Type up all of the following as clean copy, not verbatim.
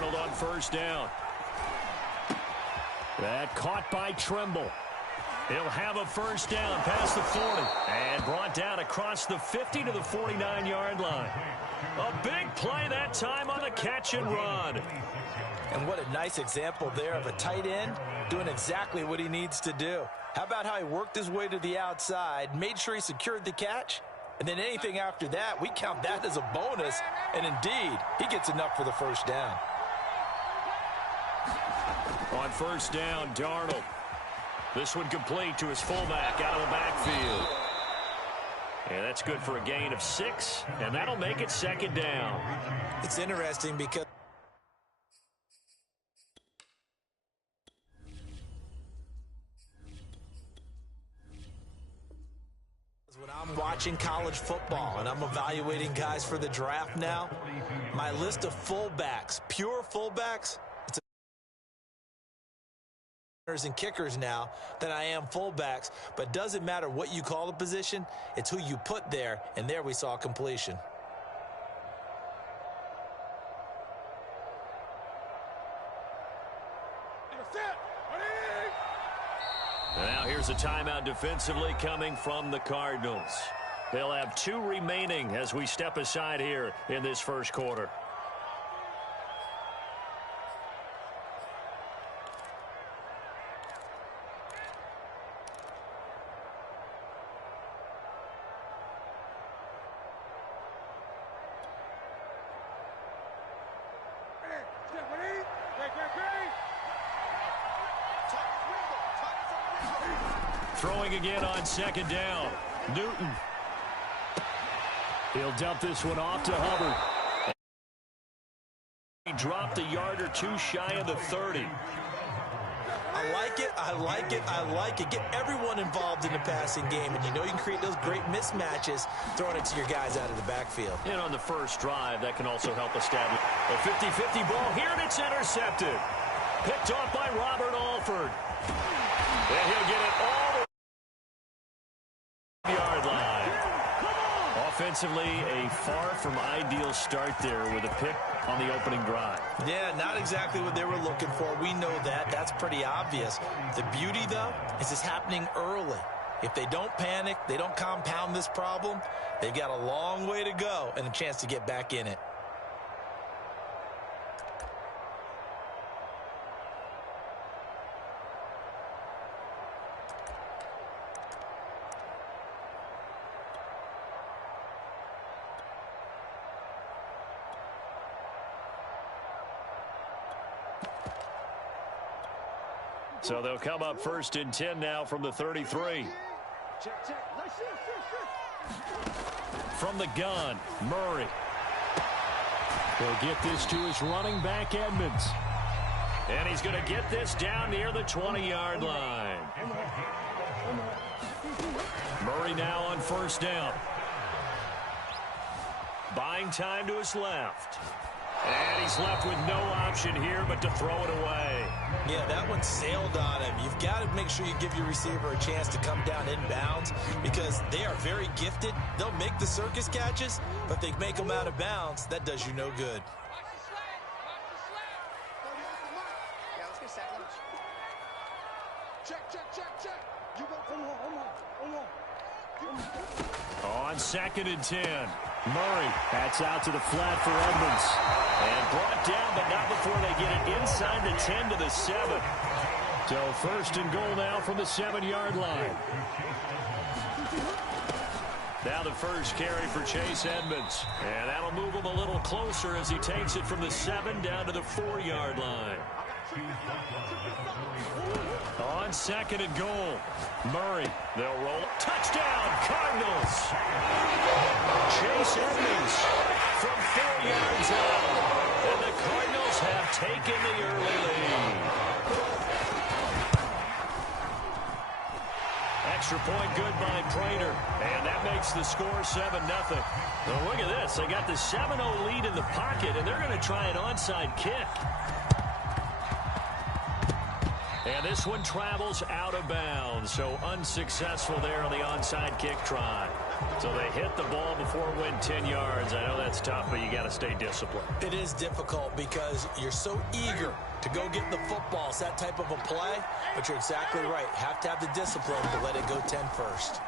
Darnold on first down. That caught by Tremble. He'll have a first down past the 40 and brought down across the 50 to the 49-yard line. A big play that time on the catch and run. And what a nice example there of a tight end doing exactly what he needs to do. How about how he worked his way to the outside, made sure he secured the catch, and then anything after that, we count that as a bonus, and indeed, he gets enough for the first down. On first down, Darnold. This one complete to his fullback out of the backfield. And that's good for a gain of 6, and that'll make it second down. It's interesting because when I'm watching college football and I'm evaluating guys for the draft now, my list of fullbacks, pure fullbacks, and kickers now than I am fullbacks, but doesn't matter what you call the position, it's who you put there, and there we saw completion. Now here's a timeout defensively coming from the Cardinals. They'll have 2 remaining as we step aside here in this first quarter. Throwing again on second down. Newton. He'll dump this one off to Hubbard. He dropped a yard or 2 shy of the 30. I like it, I like it, I like it. Get everyone involved in the passing game, and you know you can create those great mismatches throwing it to your guys out of the backfield. And on the first drive, that can also help establish a 50-50 ball here, and it's intercepted. Picked off by Robert Alford. And he'll get it all yard line. Offensively, a far from ideal start there with a pick on the opening drive. Yeah, not exactly what they were looking for. We know that. That's pretty obvious. The beauty, though, is it's happening early. If they don't panic, they don't compound this problem, they've got a long way to go and a chance to get back in it. So they'll come up first and 10 now from the 33. From the gun, Murray. He'll get this to his running back, Edmonds. And he's going to get this down near the 20-yard line. Murray now on first down. Buying time to his left. And he's left with no option here but to throw it away. Yeah, that one sailed on him. You've got to make sure you give your receiver a chance to come down inbounds because they are very gifted. They'll make the circus catches, but if they make them out of bounds, that does you no good. On second and 10, Murray. That's out to the flat for Edmonds. And brought down, but not before they get it inside the 10 to the 7. So first and goal now from the 7-yard line. Now the first carry for Chase Edmonds. And that'll move him a little closer as he takes it from the 7 down to the 4-yard line. On second and goal, Murray. They'll roll. Touchdown, Cardinals. Chase Edmonds from 4 yards out. And the Cardinals have taken the early lead. Extra point good by Prater. And that makes the score 7-0. Well, look at this. They got the 7-0 lead in the pocket, and they're going to try an onside kick. And this one travels out of bounds, so unsuccessful there on the onside kick try. So they hit the ball before it went 10 yards. I know that's tough, but you got to stay disciplined. It is difficult because you're so eager to go get the football. It's that type of a play, but you're exactly right. Have to have the discipline to let it go 10 first.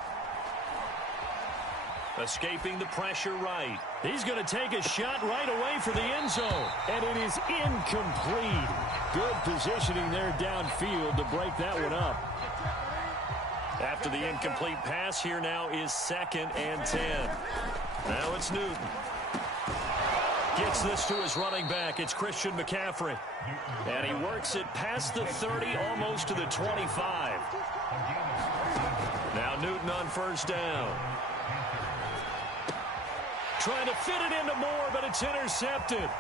Escaping the pressure right. He's going to take a shot right away for the end zone. And it is incomplete. Good positioning there downfield to break that one up. After the incomplete pass, here now is 2nd and 10. Now it's Newton. Gets this to his running back. It's Christian McCaffrey. And he works it past the 30, almost to the 25. Now Newton on first down. Trying to fit it into Moore, but it's intercepted.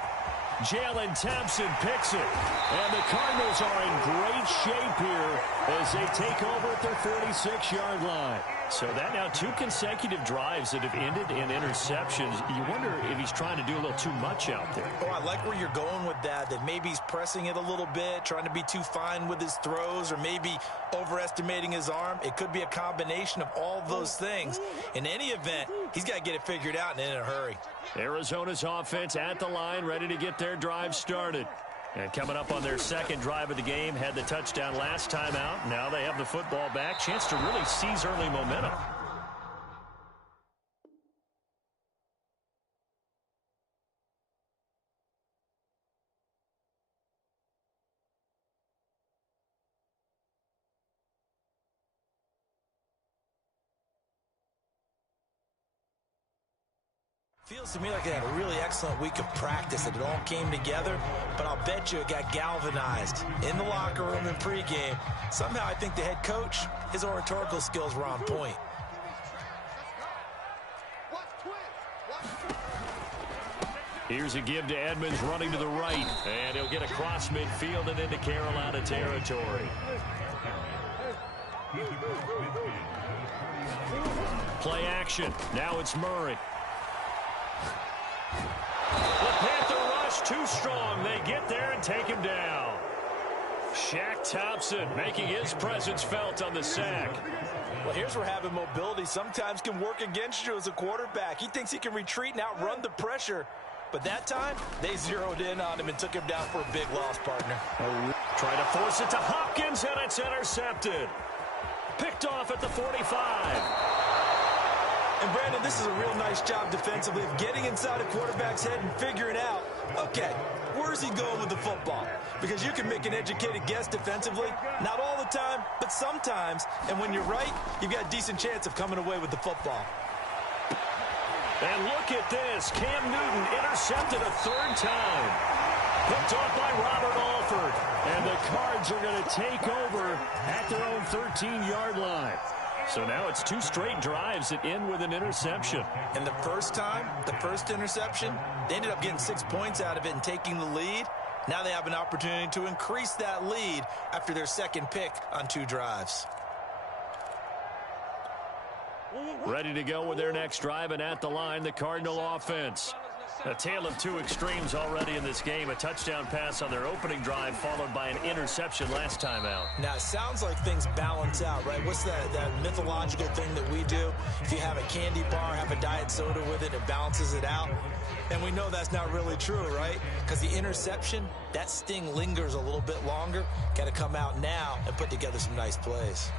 Jalen Thompson picks it. And the Cardinals are in great shape here as they take over at their 46-yard line. So that now 2 consecutive drives that have ended in interceptions. You wonder if he's trying to do a little too much out there. Oh, I like where you're going with that maybe he's pressing it a little bit, trying to be too fine with his throws, or maybe overestimating his arm. It could be a combination of all those things. In any event, he's got to get it figured out and in a hurry. Arizona's offense at the line, ready to get their drive started. And coming up on their 2nd drive of the game, had the touchdown last time out. Now they have the football back. Chance to really seize early momentum. Feels to me like they had a really excellent week of practice, that it all came together, but I'll bet you it got galvanized in the locker room in pregame. Somehow I think the head coach, his oratorical skills were on point. Here's a give to Edmonds running to the right, and he'll get across midfield and into Carolina territory. Play action. Now it's Murray. The Panther rush too strong. They get there and take him down. Shaq Thompson making his presence felt on the sack. Well, here's where having mobility sometimes can work against you as a quarterback. He thinks he can retreat and outrun the pressure. But that time, they zeroed in on him and took him down for a big loss, partner. Try to force it to Hopkins, and it's intercepted. Picked off at the 45. And, Brandon, this is a real nice job defensively of getting inside a quarterback's head and figuring out, okay, where's he going with the football? Because you can make an educated guess defensively, not all the time, but sometimes. And when you're right, you've got a decent chance of coming away with the football. And look at this. Cam Newton intercepted a 3rd time. Picked off by Robert Alford. And the Cards are going to take over at their own 13-yard line. So now it's 2 straight drives that end with an interception. And the first time, the first interception, they ended up getting 6 points out of it and taking the lead. Now they have an opportunity to increase that lead after their 2nd pick on 2 drives. Ready to go with their next drive, and at the line, the Cardinal offense. A tale of 2 extremes already in this game. A touchdown pass on their opening drive, followed by an interception last time out. Now, it sounds like things balance out, right? What's that mythological thing that we do? If you have a candy bar, have a diet soda with it, it balances it out. And we know that's not really true, right? Because the interception, that sting lingers a little bit longer. Got to come out now and put together some nice plays.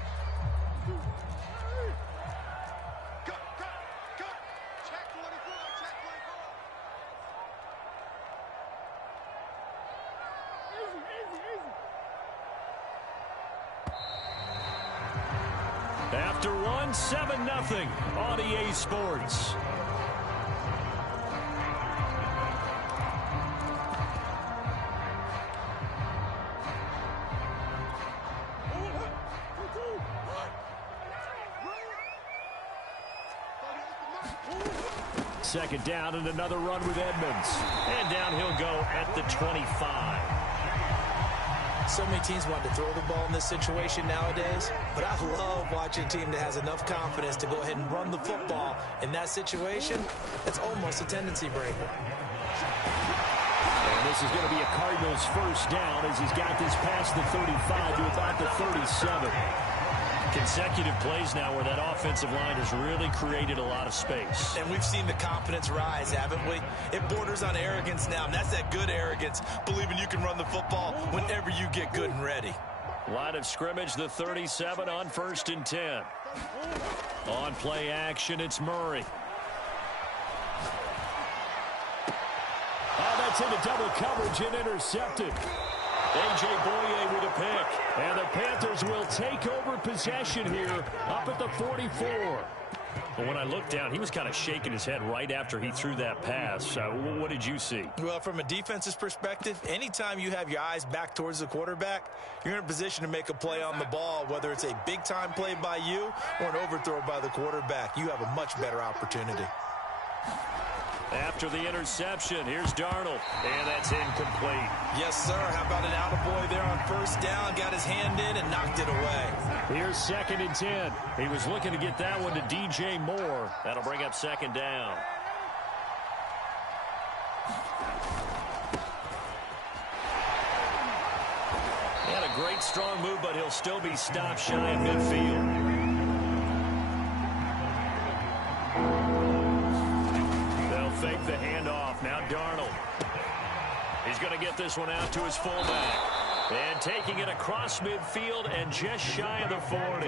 After 7-0 on EA Sports. Second down and another run with Edmonds. And down he'll go at the 25. So many teams want to throw the ball in this situation nowadays, but I love watching a team that has enough confidence to go ahead and run the football. In that situation, it's almost a tendency breaker. And this is going to be a Cardinals first down as he's got this past the 35 to about the 37. Consecutive plays now where that offensive line has really created a lot of space. And we've seen the confidence rise, haven't we? It borders on arrogance now, and that's that good arrogance, believing you can run the football whenever you get good and ready. Line of scrimmage, the 37 on 1st and 10. On play action, it's Murray. Oh, that's into double coverage and intercepted. A.J. Boye with a pick. And the Panthers will take over possession here up at the 44. But when I looked down, he was kind of shaking his head right after he threw that pass. What did you see? Well, from a defense's perspective, anytime you have your eyes back towards the quarterback, you're in a position to make a play on the ball, whether it's a big-time play by you or an overthrow by the quarterback. You have a much better opportunity. After the interception, here's Darnold, and that's incomplete. Yes, sir. How about an attaboy there on 1st down? Got his hand in and knocked it away. Here's 2nd and 10. He was looking to get that one to DJ Moore. That'll bring up 2nd down. He had a great strong move, but he'll still be stopped shy of midfield. Fake the handoff. Now Darnold. He's going to get this one out to his fullback. And taking it across midfield and just shy of the 40.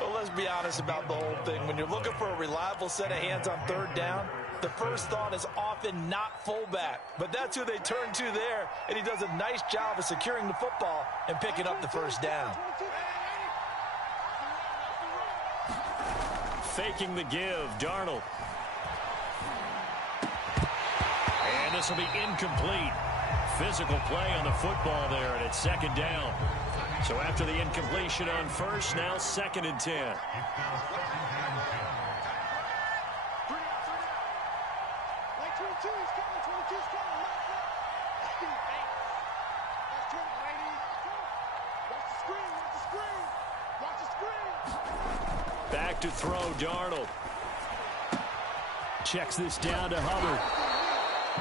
Well, let's be honest about the whole thing. When you're looking for a reliable set of hands on 3rd down, the first thought is often not fullback. But that's who they turn to there, and he does a nice job of securing the football and picking up the 1st down. Faking the give. Darnold. And this will be incomplete. Physical play on the football there, and it's 2nd down. So after the incompletion on 1st, now 2nd and 10. Back to throw, Darnold. Checks this down to Hubbard.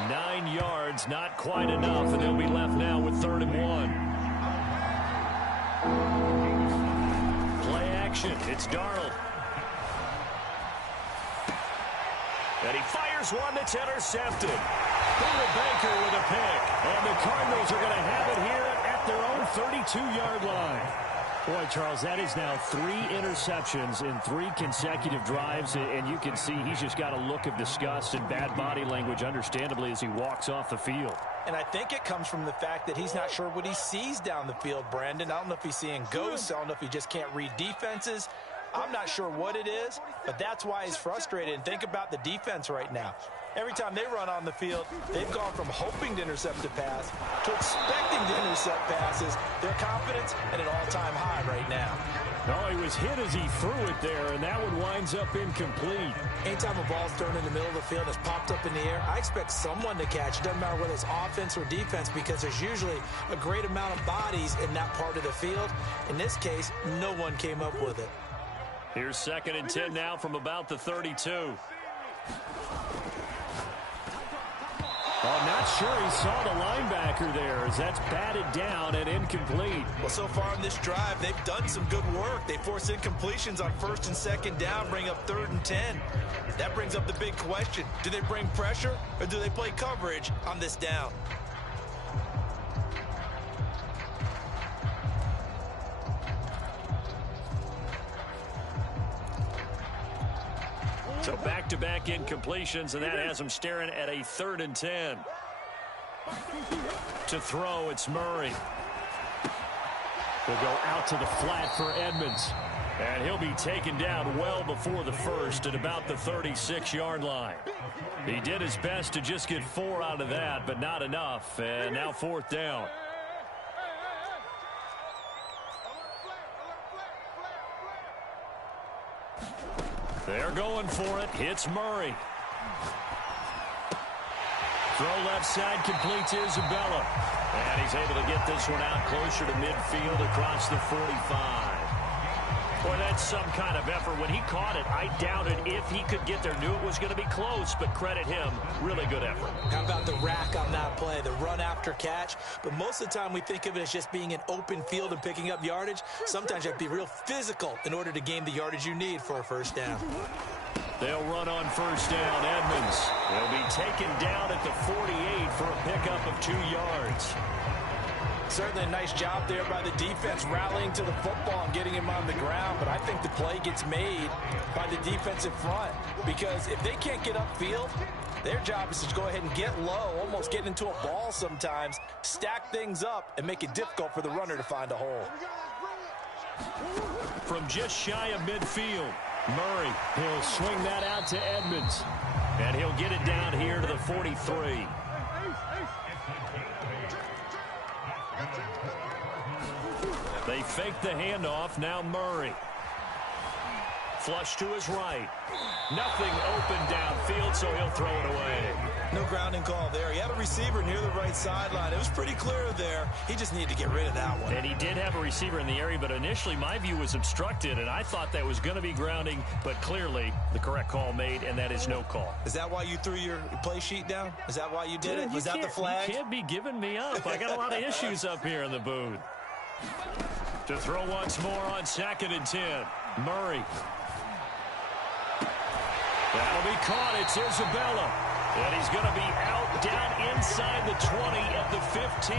9 yards, not quite enough, and they'll be left now with 3rd and 1. Play action, it's Darnold. And he fires one that's intercepted. Buda Baker with a pick, and the Cardinals are going to have it here at their own 32-yard line. Boy, Charles, that is now 3 interceptions in 3 consecutive drives, and you can see he's just got a look of disgust and bad body language, understandably, as he walks off the field. And I think it comes from the fact that he's not sure what he sees down the field, Brandon. I don't know if he's seeing ghosts. I don't know if he just can't read defenses. I'm not sure what it is, but that's why he's frustrated. And think about the defense right now. Every time they run on the field, they've gone from hoping to intercept a pass to expecting to intercept passes. Their confidence at an all-time high right now. No, he was hit as he threw it there, and that one winds up incomplete. Anytime a ball's thrown in the middle of the field that's popped up in the air, I expect someone to catch. It doesn't matter whether it's offense or defense, because there's usually a great amount of bodies in that part of the field. In this case, no one came up with it. Here's 2nd and 10 now from about the 32. I'm not sure he saw the linebacker there as that's batted down and incomplete. Well, so far in this drive, they've done some good work. They force incompletions on 1st and 2nd down, bring up 3rd and 10. That brings up the big question. Do they bring pressure or do they play coverage on this down? So back-to-back incompletions, and that has them staring at a 3rd and 10. To throw, it's Murray. They'll go out to the flat for Edmonds. And he'll be taken down well before the 1st at about the 36-yard line. He did his best to just get 4 out of that, but not enough. And now 4th down. They're going for it. It's Murray. Throw left side, complete to Isabella. And he's able to get this one out closer to midfield across the 45. Well, that's some kind of effort. When he caught it, I doubted if he could get there. Knew it was going to be close, but credit him. Really good effort. How about the rack on that play, the run after catch? But most of the time we think of it as just being an open field and picking up yardage. Sometimes you have to be real physical in order to gain the yardage you need for a first down. They'll run on first down. Edmonds will be taken down at the 48 for a pickup of 2 yards. Certainly a nice job there by the defense rallying to the football and getting him on the ground, but I think the play gets made by the defensive front because if they can't get upfield, their job is to go ahead and get low, almost get into a ball sometimes, stack things up, and make it difficult for the runner to find a hole. From just shy of midfield, Murray, he'll swing that out to Edmonds, and he'll get it down here to the 43. They fake the handoff. Now Murray. Flush to his right. Nothing open downfield, so he'll throw it away. No grounding call there. He had a receiver near the right sideline. It was pretty clear there. He just needed to get rid of that one. And he did have a receiver in the area, but initially my view was obstructed, and I thought that was going to be grounding, but clearly the correct call made, and that is no call. Is that why you threw your play sheet down? Is that why you did it? Was that the flag? You can't be giving me up. I got a lot of issues up here in the booth. To throw once more on 2nd and 10. Murray. That'll be caught. It's Isabella. And he's going to be out down inside the 20 at the 15.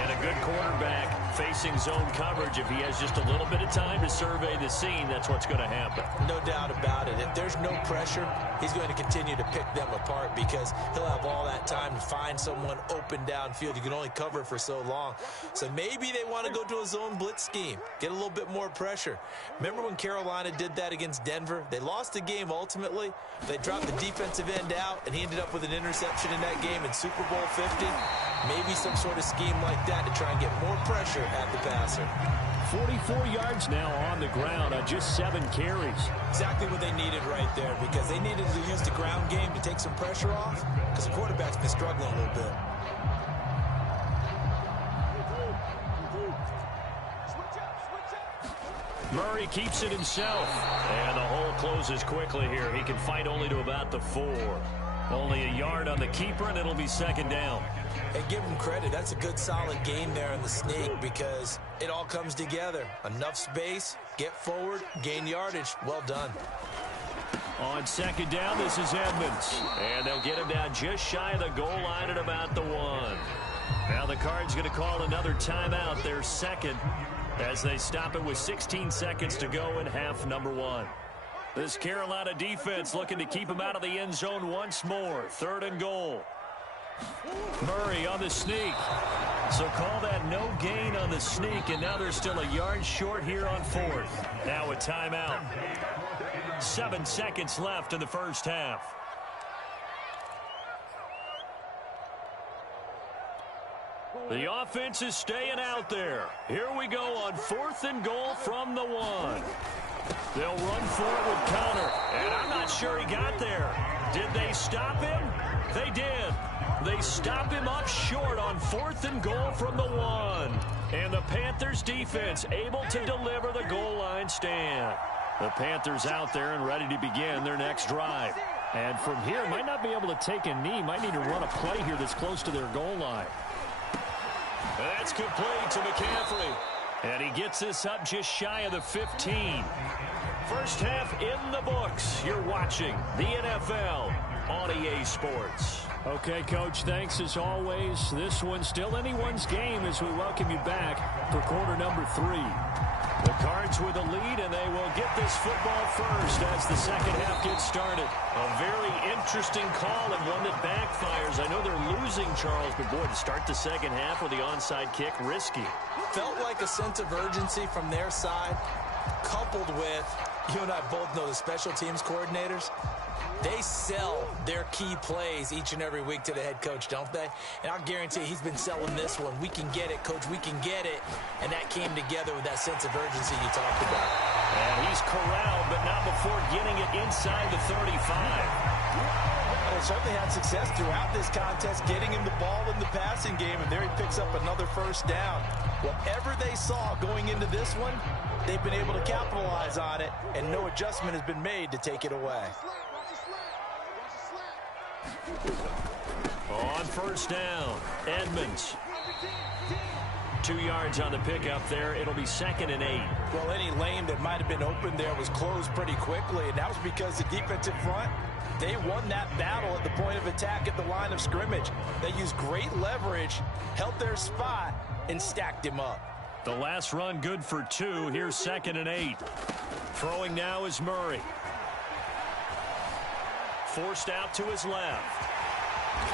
And a good quarterback facing zone coverage. If he has just a little bit of time to survey the scene, that's what's going to happen. No doubt about it. If there's no pressure, he's going to continue to pick them apart because he'll have all that time to find someone open downfield. You can only cover for so long. So maybe they want to go to a zone blitz scheme, get a little bit more pressure. Remember when Carolina did that against Denver? They lost the game ultimately. They dropped the defensive end out, and he ended up with an interception in that game in Super Bowl 50. Maybe some sort of scheme like that to try and get more pressure at the passer. 44 yards now on the ground on just 7 carries. Exactly what they needed right there because they needed to use the ground game to take some pressure off because the quarterback's been struggling a little bit. Murray keeps it himself. And the hole closes quickly here. He can fight only to about the 4. Only a yard on the keeper, and it'll be 2nd down. And give him credit. That's a good, solid gain there in the sneak because it all comes together. Enough space, get forward, gain yardage. Well done. On 2nd down, this is Edmonds. And they'll get him down just shy of the goal line at about the 1. Now the Cards going to call another timeout, their 2nd, as they stop it with 16 seconds to go in half number 1. This Carolina defense looking to keep him out of the end zone once more. 3rd and goal. Murray on the sneak. So call that no gain on the sneak, and now they're still a yard short here on 4th. Now a timeout. 7 seconds left in the first half. The offense is staying out there. Here we go on 4th and goal from the 1. They'll run for it with counter, and I'm not sure he got there. Did they stop him? They did. They stop him up short on 4th and goal from the 1. And the Panthers defense able to deliver the goal line stand. The Panthers out there and ready to begin their next drive. And from here, might not be able to take a knee. Might need to run a play here that's close to their goal line. That's complete to McCaffrey. And he gets this up just shy of the 15. First half in the books. You're watching the NFL on EA Sports. Okay, Coach, thanks as always. This one's still anyone's game as we welcome you back for quarter number 3. The Cards with a lead, and they will get this football first as the second half gets started. A very interesting call and one that backfires. I know they're losing, Charles, but boy, to start the second half with the onside kick, risky. Felt like a sense of urgency from their side, coupled with, you and I both know the special teams coordinators. They sell their key plays each and every week to the head coach, don't they? And I'll guarantee he's been selling this one. We can get it, Coach. We can get it. And that came together with that sense of urgency you talked about. And he's corralled, but not before getting it inside the 35. they certainly had success throughout this contest, getting him the ball in the passing game, and there he picks up another first down. Whatever they saw going into this one, they've been able to capitalize on it, and no adjustment has been made to take it away. On first down, Edmonds. 2 yards on the pickup there. It'll be 2nd and 8. Well, any lane that might have been open there was closed pretty quickly, and that was because the defensive front, they won that battle at the point of attack at the line of scrimmage. They used great leverage, held their spot, and stacked him up. The last run good for 2. Here's 2nd and 8. Throwing now is Murray. Forced out to his left.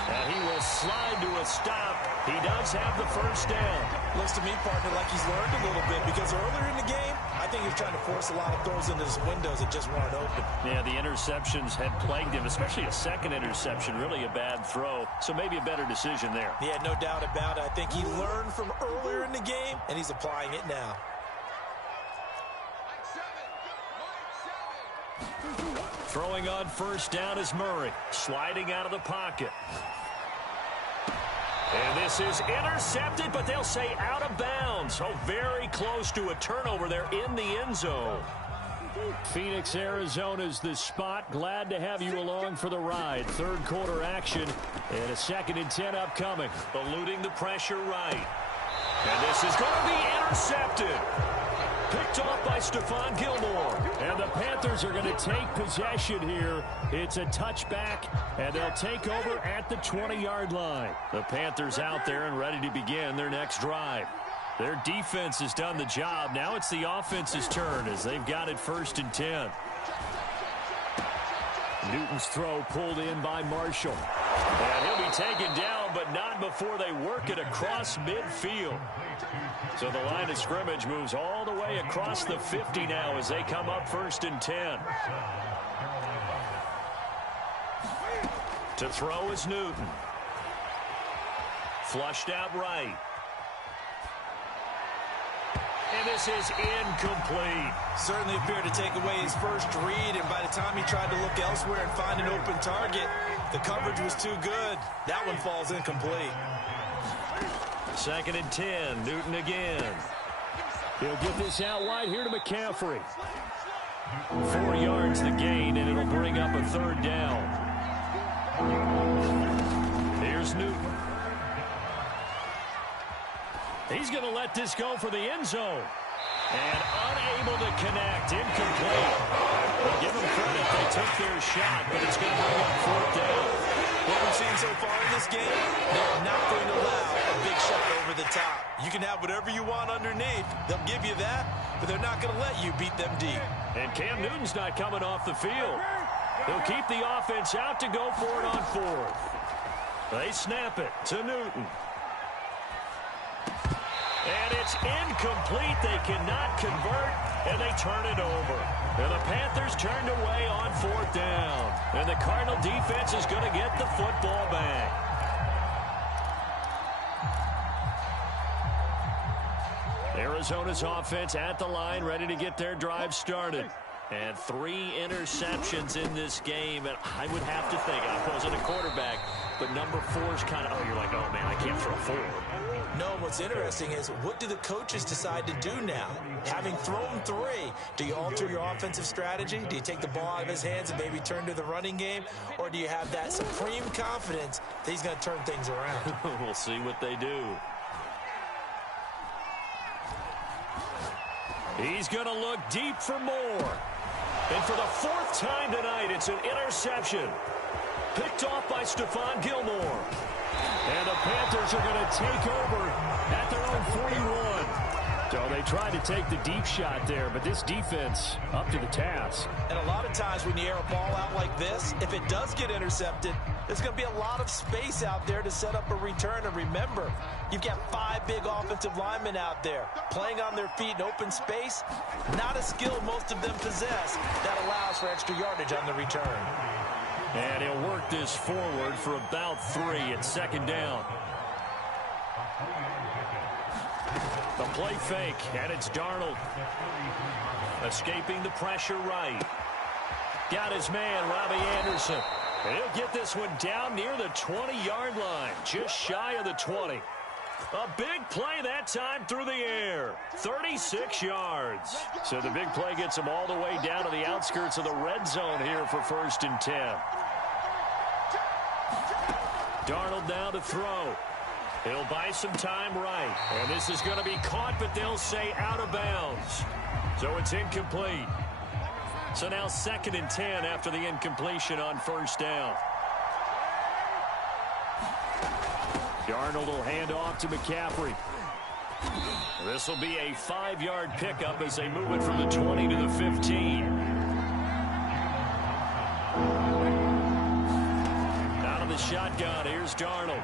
And he will slide to a stop. He does have the first down. Looks to me, partner, like he's learned a little bit, because earlier in the game, I think he was trying to force a lot of throws into his windows that just weren't open. Yeah, the interceptions had plagued him, especially a second interception, really a bad throw. So maybe a better decision there. Yeah, no doubt about it. I think he learned from earlier in the game, and he's applying it now. Throwing on first down is Murray, sliding out of the pocket. And this is intercepted, but they'll say out of bounds. So very close to a turnover there in the end zone. Phoenix, Arizona's the spot. Glad to have you along for the ride. Third quarter action and a 2nd and 10 upcoming. Eluding the pressure right. And this is going to be intercepted. Picked off by Stephon Gilmore. And the Panthers are going to take possession here. It's a touchback, and they'll take over at the 20-yard line. The Panthers out there and ready to begin their next drive. Their defense has done the job. Now it's the offense's turn as they've got it 1st and 10. Newton's throw pulled in by Marshall. And he'll be taken down, but not before they work it across midfield. So the line of scrimmage moves all the way across the 50 now as they come up 1st and 10. To throw is Newton. Flushed out right. And this is incomplete. Certainly appeared to take away his first read, and by the time he tried to look elsewhere and find an open target, the coverage was too good. That one falls incomplete. 2nd and 10. Newton again. He'll get this out wide here to McCaffrey. 4 yards the gain, and it'll bring up a 3rd down. Here's Newton. He's going to let this go for the end zone. And unable to connect. Incomplete. Well, give them credit. They took their shot, but it's going to bring up 4th down. What we've seen so far in this game, they're not going to allow a big shot over the top. You can have whatever you want underneath. They'll give you that, but they're not going to let you beat them deep. And Cam Newton's not coming off the field. They'll keep the offense out to go for it on 4th. They snap it to Newton. And it's incomplete. They cannot convert, and they turn it over. And the Panthers turned away on 4th down. And the Cardinal defense is going to get the football back. Arizona's offense at the line, ready to get their drive started. And 3 interceptions in this game. And I would have to think, I wasn't a quarterback, but number 4 is kind of, oh, you're like, oh, man, I can't throw 4. No, what's interesting is, what do the coaches decide to do now? Having thrown 3, do you alter your offensive strategy? Do you take the ball out of his hands and maybe turn to the running game? Or do you have that supreme confidence that he's going to turn things around? We'll see what they do. He's going to look deep for more. And for the 4th time tonight, it's an interception. Picked off by Stephon Gilmore. And the Panthers are going to take over at their own 41. So they tried to take the deep shot there, but this defense up to the task. And a lot of times when you air a ball out like this, if it does get intercepted, there's going to be a lot of space out there to set up a return. And remember, you've got 5 big offensive linemen out there playing on their feet in open space. Not a skill most of them possess that allows for extra yardage on the return. And he'll work this forward for about 3 at 2nd down. The play fake, and it's Darnold. Escaping the pressure right. Got his man, Robbie Anderson. And he'll get this one down near the 20-yard line, just shy of the 20. A big play that time through the air. 36 yards. So the big play gets him all the way down to the outskirts of the red zone here for 1st and 10. Darnold now to throw. He'll buy some time right. And this is going to be caught, but they'll say out of bounds. So it's incomplete. So now 2nd and 10 after the incompletion on 1st down. Darnold will hand off to McCaffrey. This will be a 5-yard pickup as they move it from the 20 to the 15. Out of the shotgun, here's Darnold.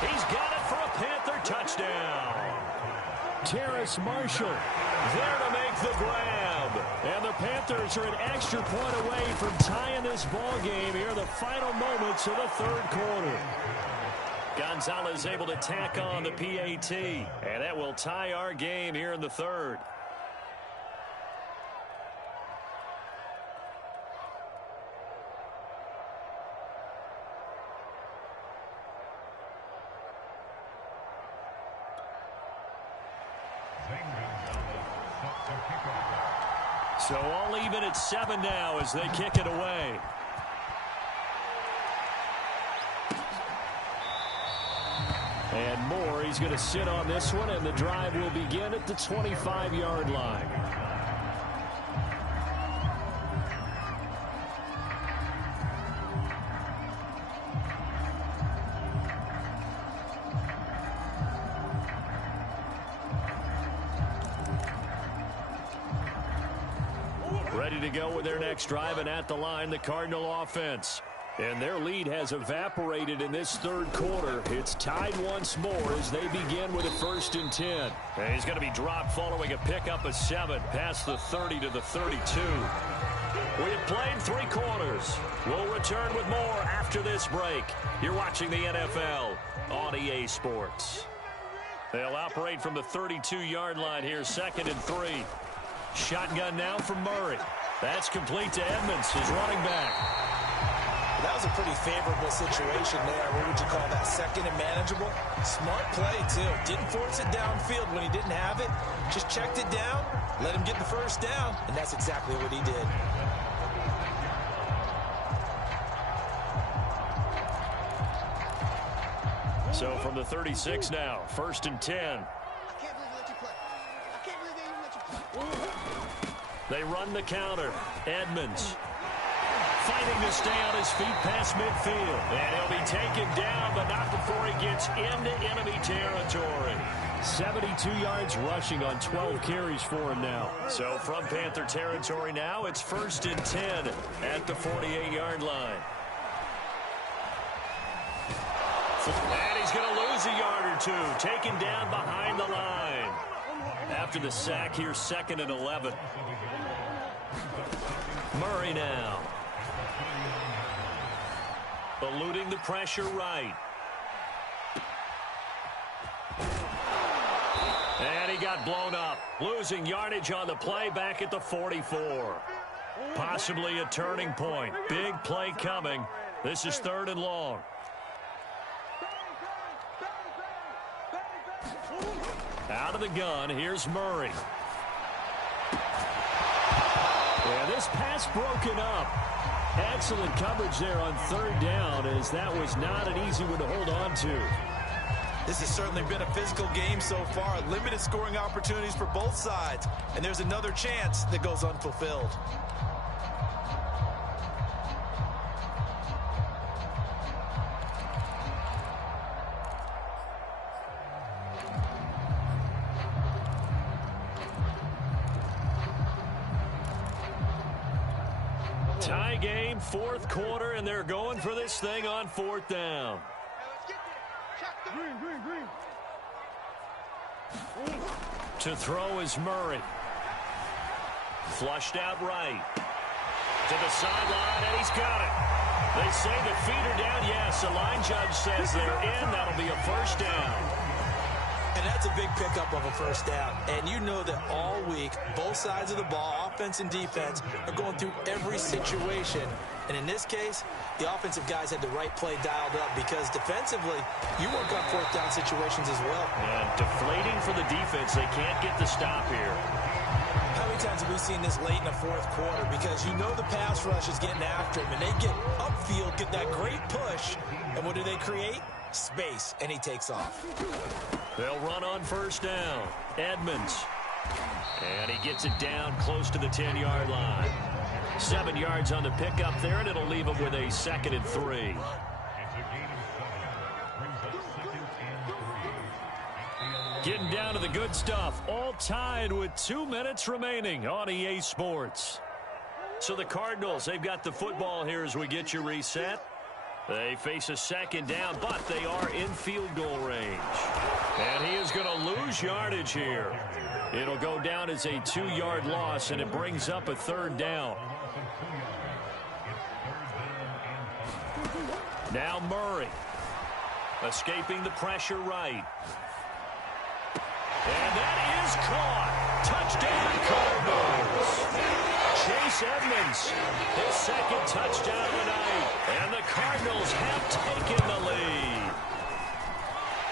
He's got it for a Panther touchdown. Terrace Marshall there to make the grab. And the Panthers are an extra point away from tying this ball game here in the final moments of the 3rd quarter. Gonzalez able to tack on the PAT. And that will tie our game here in the 3rd. So all even at 7 now as they kick it away. And Moore, he's going to sit on this one, and the drive will begin at the 25-yard line. Ready to go with their next drive, and at the line, the Cardinal offense. And their lead has evaporated in this 3rd quarter. It's tied once more as they begin with a 1st and 10. And he's going to be dropped following a pickup of 7 past the 30 to the 32. We have played 3 quarters. We'll return with more after this break. You're watching the NFL on EA Sports. They'll operate from the 32-yard line here, 2nd and 3. Shotgun now from Murray. That's complete to Edmonds, his running back. That was a pretty favorable situation there. What would you call that? 2nd and manageable? Smart play, too. Didn't force it downfield when he didn't have it. Just checked it down, let him get the 1st down, and that's exactly what he did. So from the 36 now, 1st and 10. They run the counter. Edmonds fighting to stay on his feet past midfield. And he'll be taken down, but not before he gets into enemy territory. 72 yards rushing on 12 carries for him now. So from Panther territory now, it's 1st and 10 at the 48-yard line. And he's going to lose a yard or 2, taken down behind the line. After the sack, here's 2nd and 11. Murray now. Eluding the pressure right. And he got blown up. Losing yardage on the play back at the 44. Possibly a turning point. Big play coming. This is 3rd and long. Out of the gun, here's Murray. And this pass broken up. Excellent coverage there on 3rd down, as that was not an easy one to hold on to. This has certainly been a physical game so far. Limited scoring opportunities for both sides. And there's another chance that goes unfulfilled. Tie game, 4th quarter, and they're going for this thing on 4th down. To throw is Murray. Flushed out right. To the sideline, and he's got it. They say the feet are down. Yes, the line judge says they're in. That'll be a 1st down. And that's a big pickup of a first down. And you know that all week, both sides of the ball, offense and defense, are going through every situation. And in this case, the offensive guys had the right play dialed up because defensively, you work on fourth down situations as well. And deflating for the defense. They can't get the stop here. How many times have we seen this late in the fourth quarter? Because you know the pass rush is getting after him, and they get upfield, get that great push, and what do they create? Space, and he takes off. They'll run on first down. Edmonds. And he gets it down close to the 10-yard line. 7 yards on the pickup there, and it'll leave him with a 2nd and 3. Getting down to the good stuff. All tied with 2 minutes remaining on EA Sports. So the Cardinals, they've got the football here as we get you reset. They face a 2nd down, but they are in field goal range. And he is going to lose yardage here. It'll go down as a 2-yard loss, and it brings up a 3rd down. Now Murray. Escaping the pressure right. And that is caught. Touchdown, Cardinals. Chase Edmonds, his 2nd touchdown of the night. And the Cardinals have taken the lead.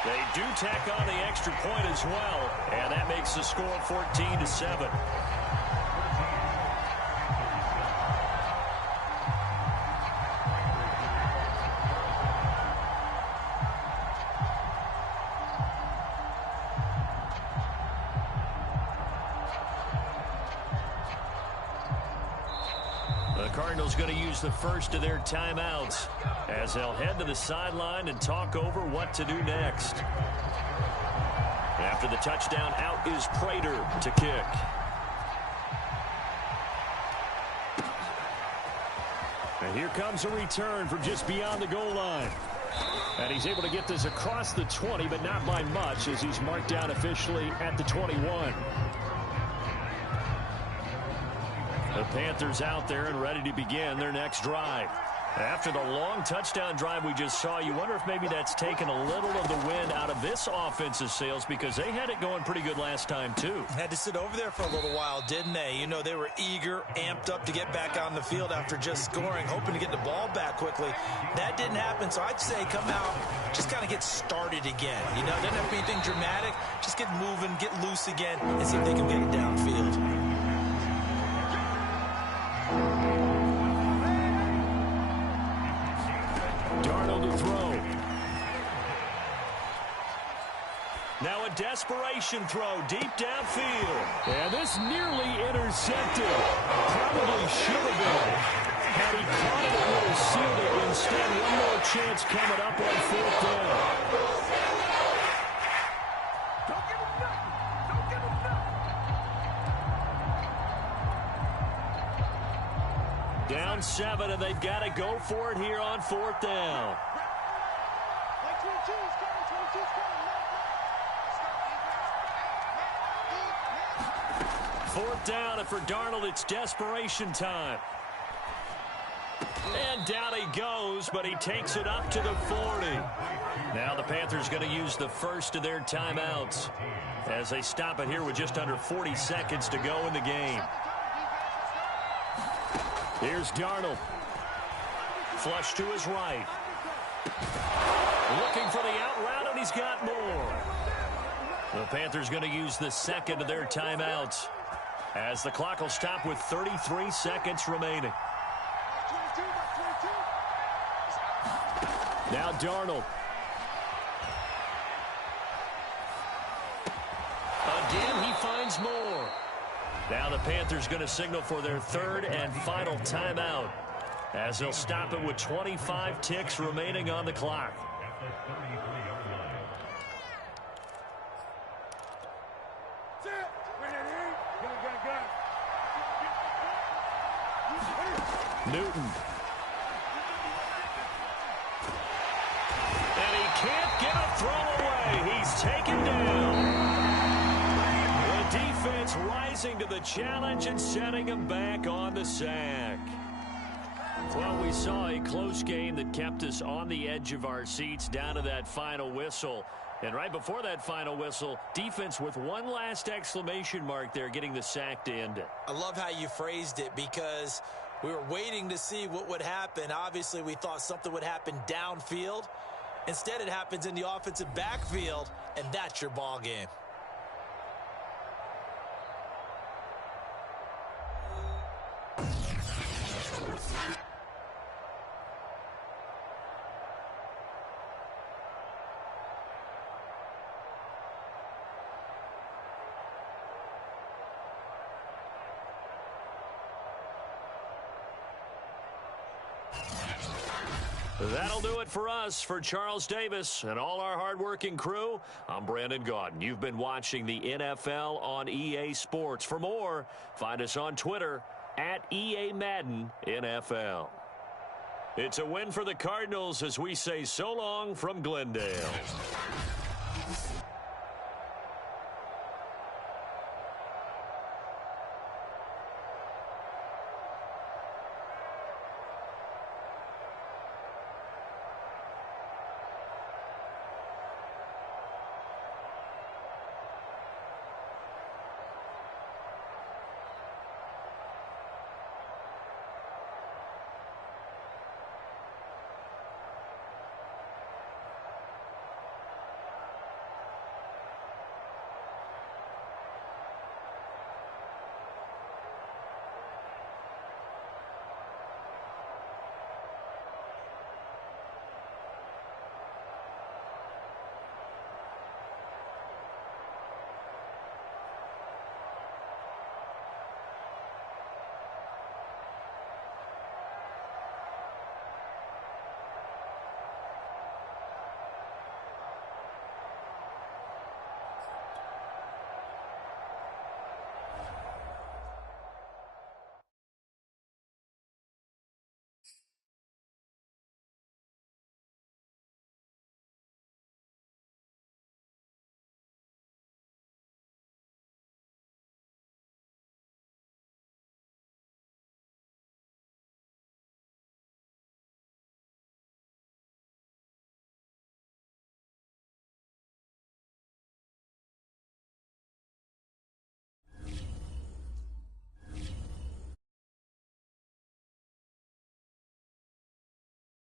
They do tack on the extra point as well. And that makes the score 14-7. Cardinals going to use the first of their timeouts as they'll head to the sideline and talk over what to do next. After the touchdown, out is Prater to kick. And here comes a return from just beyond the goal line. And he's able to get this across the 20, but not by much as he's marked down officially at the 21. The Panthers out there and ready to begin their next drive. After the long touchdown drive we just saw, you wonder if maybe that's taken a little of the wind out of this offense's sails because they had it going pretty good last time, too. Had to sit over there for a little while, didn't they? You know, they were eager, amped up to get back on the field after just scoring, hoping to get the ball back quickly. That didn't happen, so I'd say come out, just kind of get started again. You know, it doesn't have to be anything dramatic. Just get moving, get loose again, and see if they can get it downfield. Darnold to throw. Now a desperation throw deep downfield. And this nearly intercepted. Probably should have been. Had he caught it, it would have sealed it. Instead, one more chance coming up on 4th down. Down 7, and they've got to go for it here on 4th down. Fourth down, and for Darnold, it's desperation time. And down he goes, but he takes it up to the 40. Now the Panthers going to use the first of their timeouts as they stop it here with just under 40 seconds to go in the game. Here's Darnold. Flush to his right. Looking for the out route, and he's got more. The Panthers going to use the second of their timeouts as the clock will stop with 33 seconds remaining. Now Darnold. Again, he finds more. Now the Panthers going to signal for their third and final timeout as they'll stop it with 25 ticks remaining on the clock. Newton. And he can't get a throw away. He's taken down. The defense rising to the challenge and setting him back on the sack. Well, we saw a close game that kept us on the edge of our seats down to that final whistle. And right before that final whistle, defense with one last exclamation mark there, getting the sack to end it. I love how you phrased it because we were waiting to see what would happen. Obviously, we thought something would happen downfield. Instead, it happens in the offensive backfield, and that's your ball game. That'll do it for us. For Charles Davis and all our hardworking crew, I'm Brandon Gaudin. You've been watching the NFL on EA Sports. For more, find us on Twitter at EA Madden NFL. It's a win for the Cardinals as we say so long from Glendale.